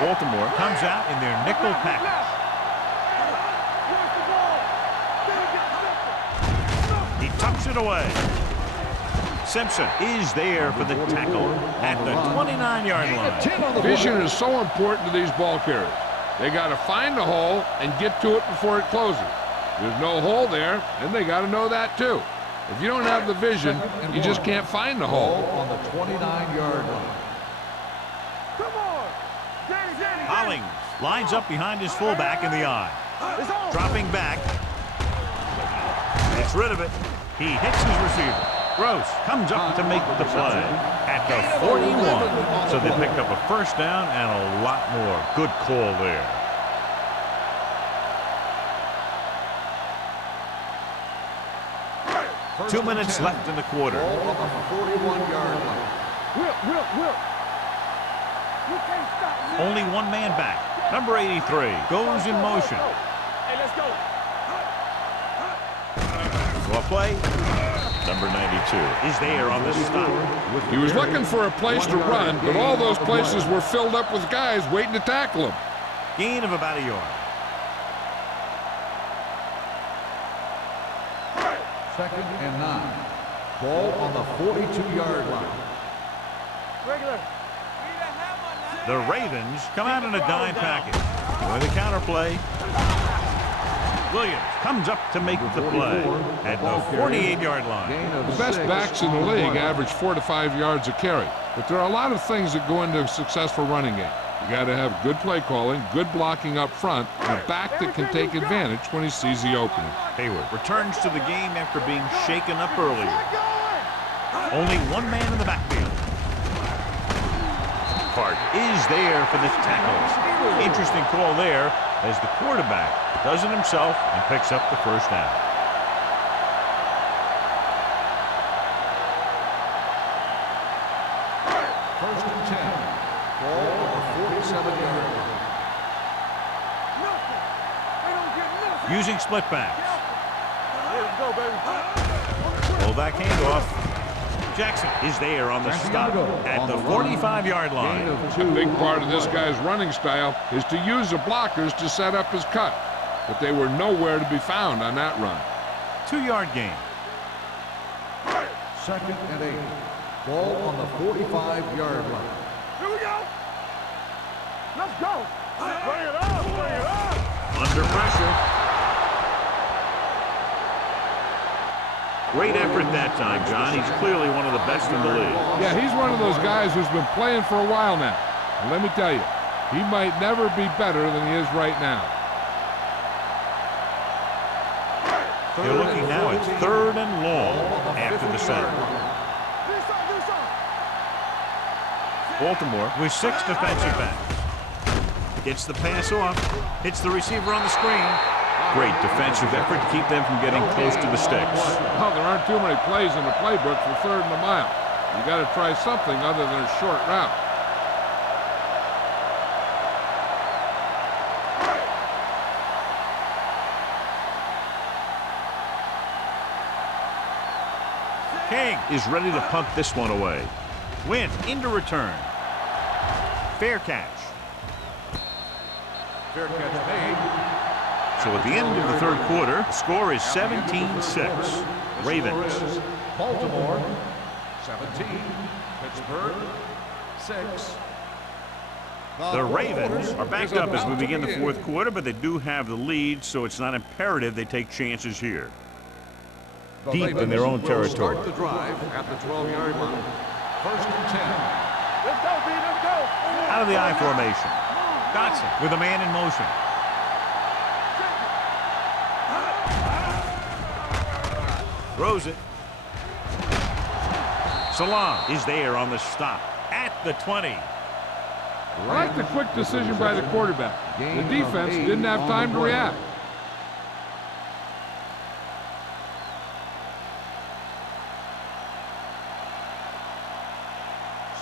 Baltimore comes out in their nickel package. He tucks it away. Simpson is there for the tackle at the 29-yard line. Vision is so important to these ball carriers. They got to find the hole and get to it before it closes. There's no hole there, and they got to know that too. If you don't have the vision, you just can't find the hole. Ball on the 29-yard line. Come on. Danny. Hollings lines up behind his fullback in the eye. It's on. Dropping back. Gets rid of it. He hits his receiver. Gross comes up to make the play at the 41. So they picked up a first down and a lot more. Good call there. First 2 and minutes 10. left in the quarter. Ball on the 41-yard line. Whip. You can't stop me. Only one man back. Number 83 goes in motion. Hey, let's go. So a play. Number 92 is there on the stop. He was looking for a place to run, but all those places were filled up with guys waiting to tackle him. Gain of about a yard. Second and 9. Ball on the 42-yard line. Regular. The Ravens come out in a dime package. With a counter play. Williams comes up to make the play at the 48-yard line. The best backs in the league average 4 to 5 yards a carry, but there are a lot of things that go into a successful running game. You got to have good play calling, good blocking up front, and a back that can take advantage when he sees the opening. Hayward returns to the game after being shaken up earlier. Only one man in the backfield. Hart is there for the tackle. Interesting call there as the quarterback does it himself and picks up the first down. First and 10. Ball on the 47-yard line. Using split backs. Let's go, baby. Pull back handoff. Jackson is there on the stop at the 45-yard line. A big part of this guy's running style is to use the blockers to set up his cut, but they were nowhere to be found on that run. 2-yard gain. Second and 8. Ball on the 45-yard line. Here we go. Let's go. Bring it up. Bring it up. Under pressure. Great effort that time, John. He's clearly one of the best in the league. Yeah, he's one of those guys who's been playing for a while now. And let me tell you, he might never be better than he is right now. They're looking now at 3rd and long after the center. Baltimore with 6 defensive backs. Gets the pass off. Hits the receiver on the screen. Great defensive effort to keep them from getting close to the sticks. Well, there aren't too many plays in the playbook for 3rd and a mile. You got to try something other than a short route. King is ready to punt this one away. Win into return. Fair catch. Fair catch made. So at the end of the 3rd quarter, the score is 17-6. Ravens. Baltimore 17. Pittsburgh 6. The Ravens are backed up as we begin the 4th quarter, but they do have the lead, so it's not imperative they take chances here. Deep in their own territory. Start the drive at the 12-yard line. First and 10. Let's go, B. Let's go. Out of the I formation. Dotson with a man in motion. Throws it. Salam is there on the stop at the 20. I like the quick decision by the quarterback. The defense didn't have time to react.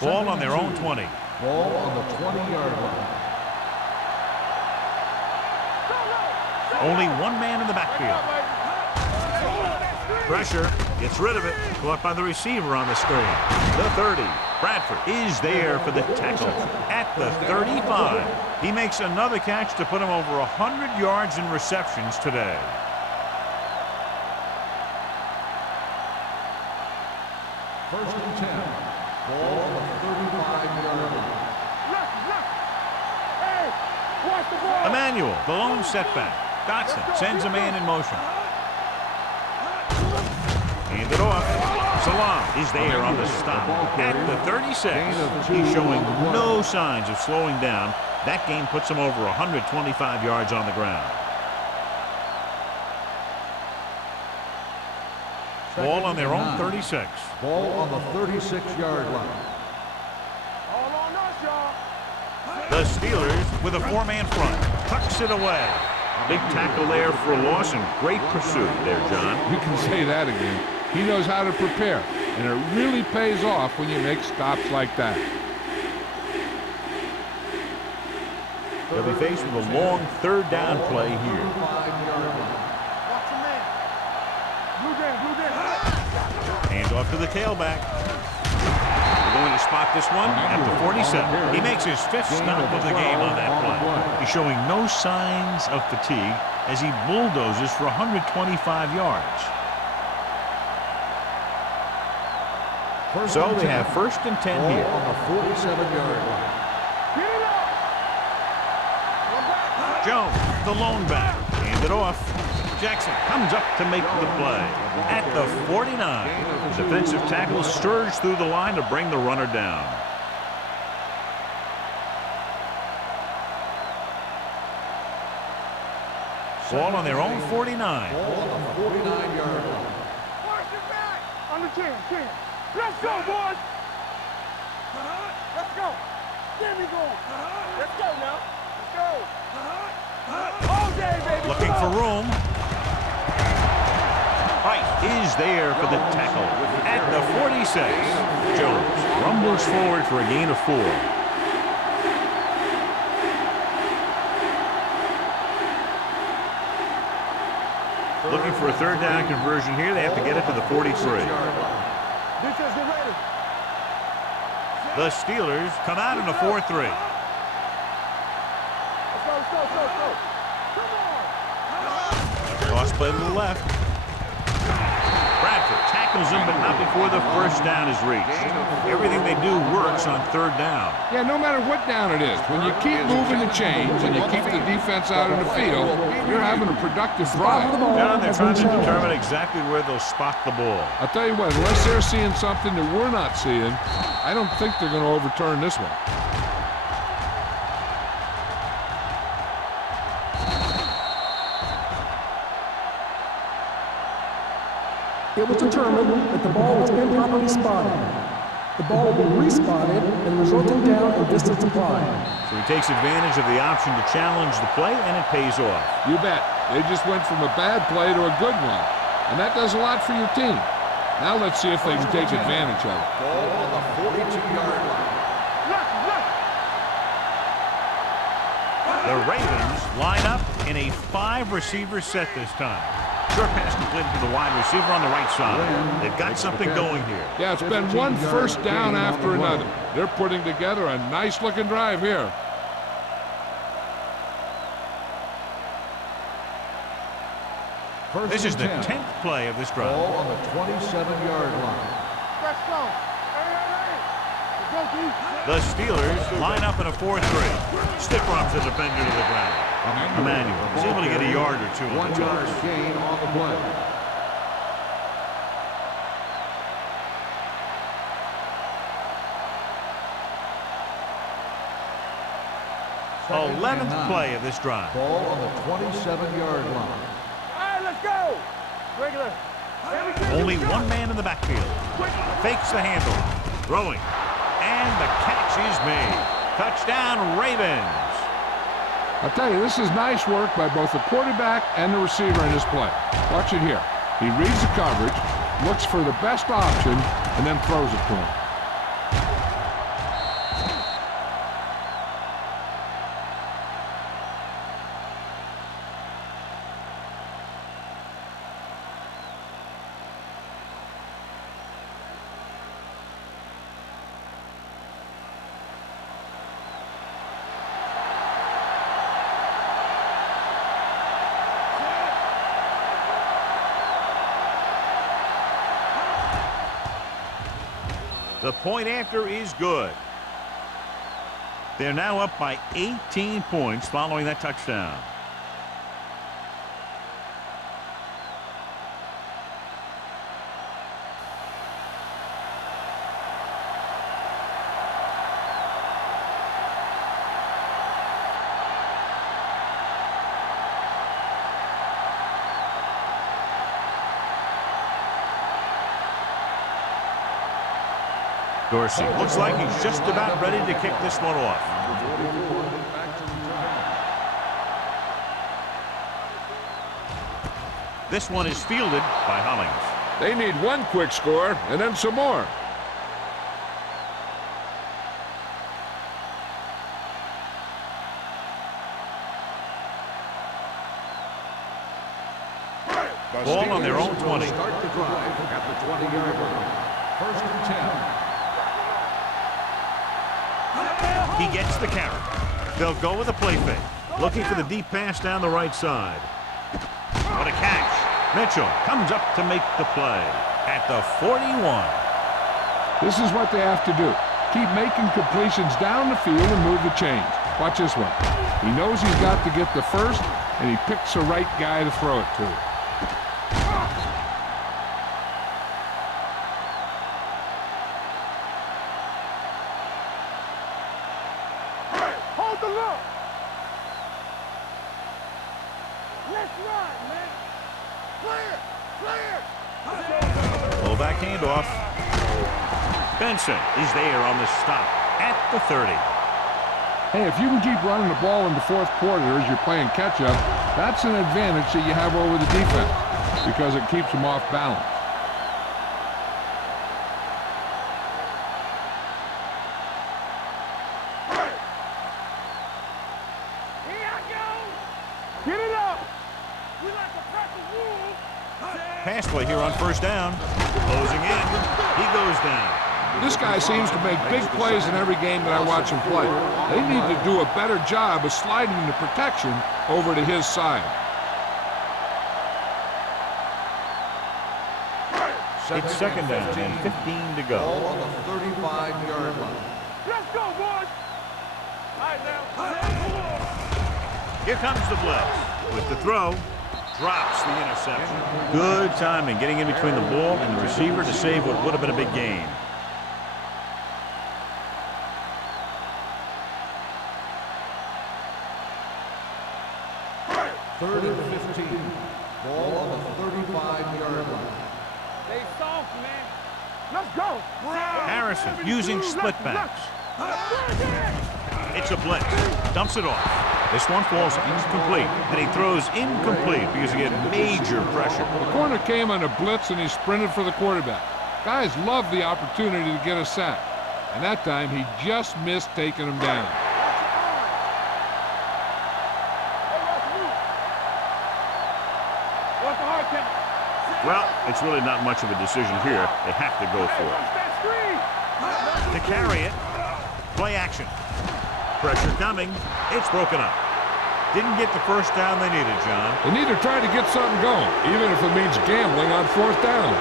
Ball on their own 20. Ball on the 20-yard line. Only one man in the backfield. Pressure, gets rid of it, caught by the receiver on the screen. The 30, Bradford is there for the tackle at the 35. He makes another catch to put him over 100 yards in receptions today. First and 10. Ball on the 35-yard line. Hey, watch the ball. Emmanuel, the lone setback. Dotson sends a man in motion. Hand it off. Salam is there on the stop at the 36. He's showing no signs of slowing down. That game puts him over 125 yards on the ground. Ball on their own 36. Ball on the 36-yard line. All on us, y'all. The Steelers with a 4-man front. Tucks it away. Big tackle there for a loss and great pursuit there, John. You can say that again. He knows how to prepare, and it really pays off when you make stops like that. They'll be faced with a long 3rd down play here. Watch your man. Blue game. Hand off to the tailback. We're going to spot this one at the 47. He makes his 5th stop of the game on that play. He's showing no signs of fatigue as he bulldozes for 125 yards. So they have 1st and 10 here. On the 47-yard line. Get it up. Jones, the lone back. Hand it off. Jackson comes up to make the play. At the 49, the defensive tackle stirs through the line to bring the runner down. Ball on their own 49. Ball on the 49-yard line. Watch it back. On the 10. Let's go, boys. Let's go. There we go. Let's go now. Let's go. All day, baby. Looking for room. Price is there for the tackle. At the 46, Jones rumbles forward for a gain of 4. Looking for a third down conversion here. They have to get it to the 43. Defense, get ready. The Steelers come out in a 4-3. Let's go. Come on. Toss play to the left. Bradford tackles him, but not before the first down is reached. Everything they do works on third down. Yeah, no matter what down it is, when you keep moving the chains and you keep the defense out in the field, you're having a productive drive. Now they're trying to determine exactly where they'll spot the ball. I'll tell you what, unless they're seeing something that we're not seeing, I don't think they're going to overturn this one. It was determined that the ball was improperly spotted. The ball will be respotted and resulting down and distance applied. So he takes advantage of the option to challenge the play, and it pays off. You bet. They just went from a bad play to a good one. And that does a lot for your team. Now let's see if they can take advantage of it. Ball on the 42-yard line. The Ravens line up in a 5-receiver set this time. Short pass completed to the wide receiver on the right side. They've got something going here. Yeah, it's been one first down after another. They're putting together a nice-looking drive here. This is the 10th play of this drive. Ball on the 27-yard line. Let's go. The Steelers line up in a 4-3. Stiff arms the defender to the ground. Emmanuel is able to get a yard or two on the 1-yard toss. gain on the play. The 11th play of this drive. Ball on the 27-yard line. All right, let's go. Regular. Only one man in the backfield. Fakes the handle. Throwing. And the catch is made. Touchdown, Ravens. I'll tell you, this is nice work by both the quarterback and the receiver in this play. Watch it here. He reads the coverage, looks for the best option, and then throws it to him. The point after is good. They're now up by 18 points following that touchdown. Dorsey looks like he's just about ready to kick this one off. This one is fielded by Hollings. They need one quick score and then some more. Ball on their own 20. Start the drive at the 20-yard line. First and 10. He gets the carry. They'll go with a play fake. Looking for the deep pass down the right side. What a catch. Mitchell comes up to make the play at the 41. This is what they have to do. Keep making completions down the field and move the chains. Watch this one. He knows he's got to get the first and he picks the right guy to throw it to. Hold the look. Let's run, man. Clear, clear. Fullback handoff. Benson is there on the stop at the 30. Hey, if you can keep running the ball in the fourth quarter as you're playing catch-up, that's an advantage that you have over the defense because it keeps them off balance. Here I go. Get it up. We like to press the rules. Pass play here on first down. Closing in. He goes down. This guy seems to make big plays in every game that I watch him play. They need to do a better job of sliding the protection over to his side. It's second down and 15 to go. Ball on the 35-yard line. Let's go, boys. All right, now. Here comes the blitz. With the throw, drops the interception. Good timing, getting in between the ball and the receiver to save what would have been a big gain. Third and 15. Ball on the 35-yard line. Stay soft, man. Let's go. Harrison using split backs. It's a blitz. Dumps it off. This one falls incomplete, and he throws incomplete because he had major pressure. The corner came on a blitz, and he sprinted for the quarterback. Guys love the opportunity to get a sack, and that time he just missed taking him down. What's the hard count? Well, it's really not much of a decision here. They have to go for Watch it. that screen. To carry it, play action. Pressure coming. It's broken up. Didn't get the first down they needed, John. They need to try to get something going, even if it means gambling on fourth down.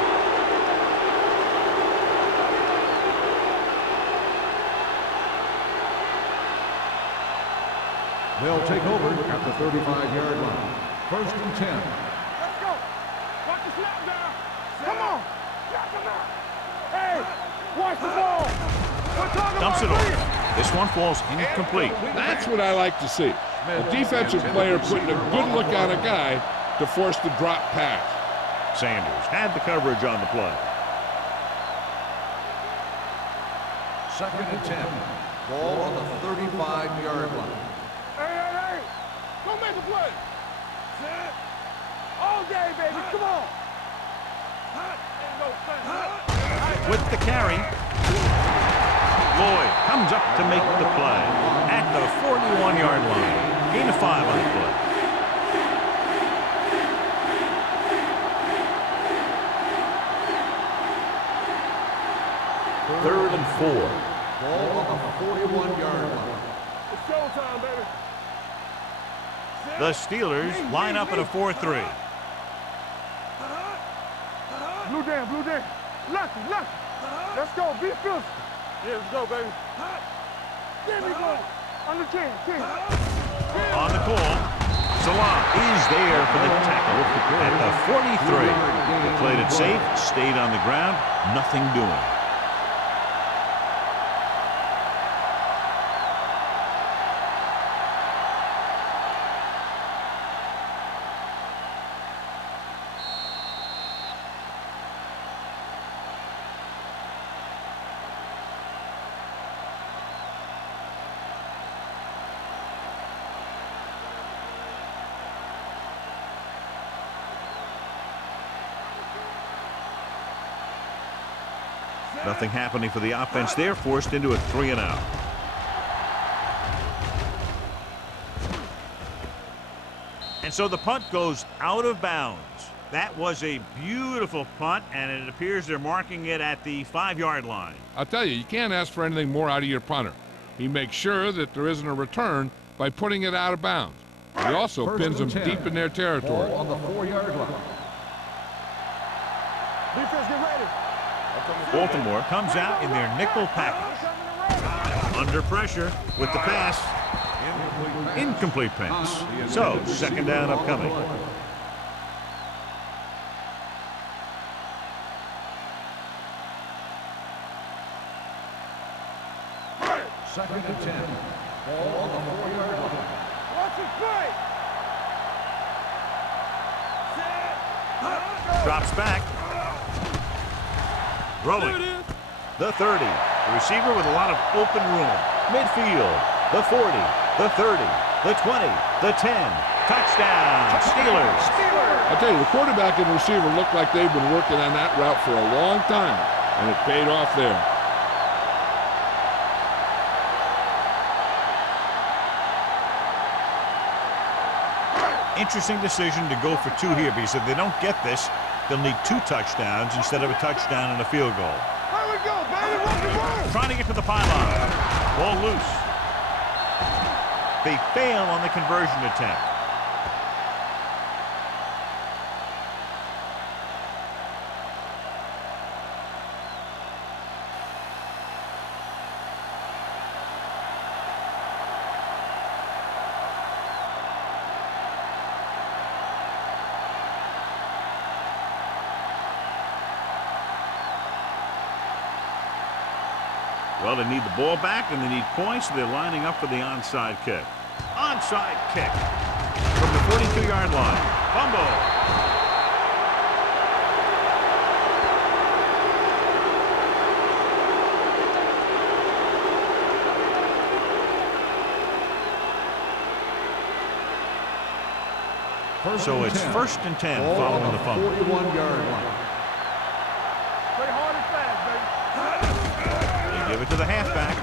They'll take over at the 35-yard line. First and 10. Let's go. Watch the snap down. Come on. Yeah, come on. Hey, watch the ball. We're talking Dumps it about off. lead. This one falls incomplete. That's what I like to see. A defensive player putting a good look on a guy to force the drop pass. Sanders had the coverage on the play. Second and 10. Ball on the 35-yard line. Hey. Go make a play. All day, baby. Come on. Ain't no sense. With the carry, Lloyd comes up to make the play at the 41-yard line. Gain of 5 on the play. Third and 4. Ball on the 41-yard line. It's showtime, baby. The Steelers line up in a 4-3. Blue Dan. Lucky. Let's go. Be physical. Yeah, let's go, baby. There we go. On the 10. On the call, Salah is there for the tackle at the 43. They played it safe, stayed on the ground, nothing doing. Nothing happening for the offense there, forced into a 3-and-out. And so the punt goes out of bounds. That was a beautiful punt, and it appears they're marking it at the 5-yard line. I'll tell you can't ask for anything more out of your punter. He makes sure that there isn't a return by putting it out of bounds. He also First pins them and 10. deep in their territory. Ball on the 4-yard line. Defense, get ready. Baltimore comes out in their nickel package. Under pressure with the pass. Incomplete pass. So, second down upcoming. Second and 10. Ball on the 4-yard line. Watch it play. Drops back. Rolling. The 30. The receiver with a lot of open room. Midfield. The 40. The 30. The 20. The 10. Touchdown. Steelers. I tell you, the quarterback and receiver look like they've been working on that route for a long time, and it paid off there. Interesting decision to go for 2 here, because if they don't get this, they'll need 2 touchdowns instead of a touchdown and a field goal. Here we go, baby. Rock and roll. Trying to get to the pylon. Ball loose. They fail on the conversion attempt. Well, they need the ball back and they need points, so they're lining up for the onside kick. Onside kick from the 42-yard line. Fumble. So it's 1st and 10 following the fumble. 41-yard line. Play hard and fast, baby. They give it to the halfback.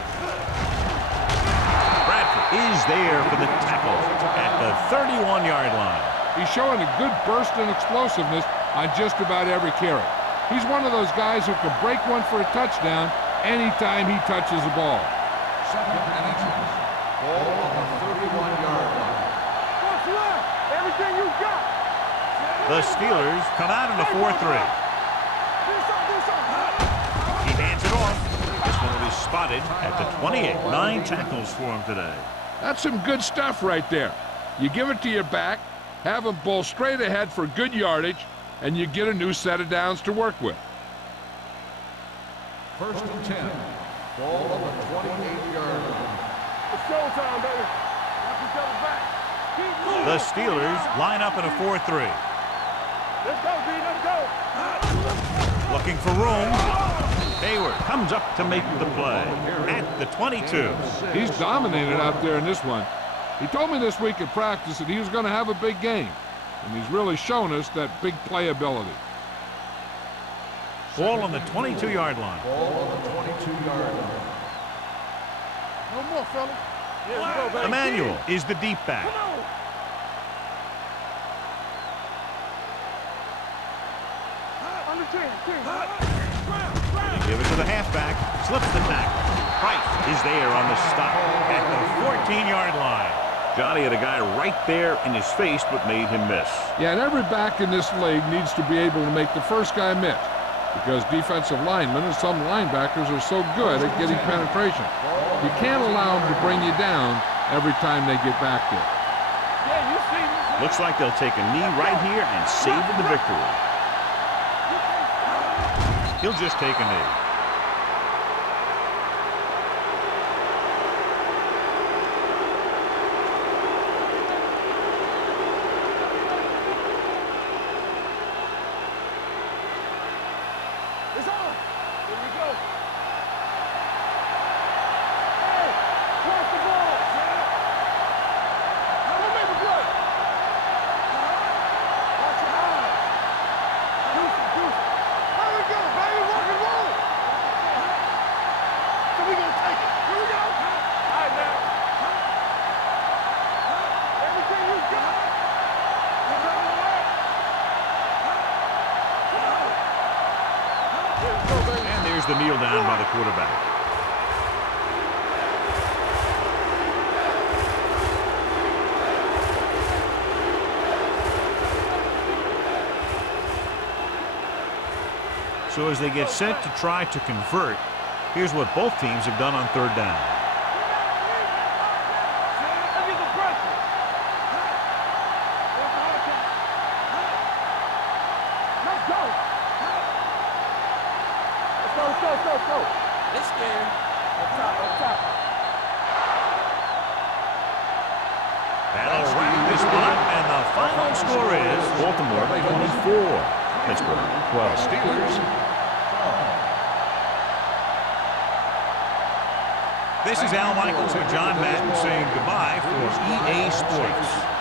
Bradford is there for the tackle at the 31-yard line. He's showing a good burst and explosiveness on just about every carry. He's one of those guys who can break one for a touchdown anytime he touches the ball. Second and inches. Ball on the 31-yard line. What's left? Everything you got. The Steelers come out in a 4-3. Do something. He hands it off. This one will be spotted at the 28. 9 tackles for him today. That's some good stuff right there. You give it to your back, have him bowl straight ahead for good yardage, and you get a new set of downs to work with. 1st and 10. Ball on the 28-yard line. It's showtime, baby. Knock each other back. Keep moving. The Steelers line up in a 4-3. Let's go, B. Let's go. Looking for room. Hayward comes up to make the play at the 22. He's dominated out there in this one. He told me this week at practice that he was going to have a big game, and he's really shown us that big playability. Ball on the 22-yard line. Ball on the 22-yard line. No more, fellas. Yeah, let's go, baby. Emmanuel is the deep back. Come on. Under 10. They give it to the halfback. Slips the tackle. Price is there on the stop at the 14-yard line. Johnny had a guy right there in his face, but made him miss. Yeah, and every back in this league needs to be able to make the first guy miss, because defensive linemen and some linebackers are so good at getting penetration. You can't allow them to bring you down every time they get back there. Yeah, you see me. Looks like they'll take a knee right here and savor the victory. He'll just take a knee. It's on. Here we go. Hey, cross the ball. Don't make a play. Watch your eyes. Deuce. Here we go, baby. Rock and roll. So we gonna take it. Here we go. All right, now. Everything you got. You're on the way. Here we go, baby. And there's the kneel down by the quarterback. So as they get set to try to convert, here's what both teams have done on 3rd down. score is Baltimore 24, Pittsburgh 12. Steelers. This is Al Michaels with John Madden saying goodbye for EA Sports.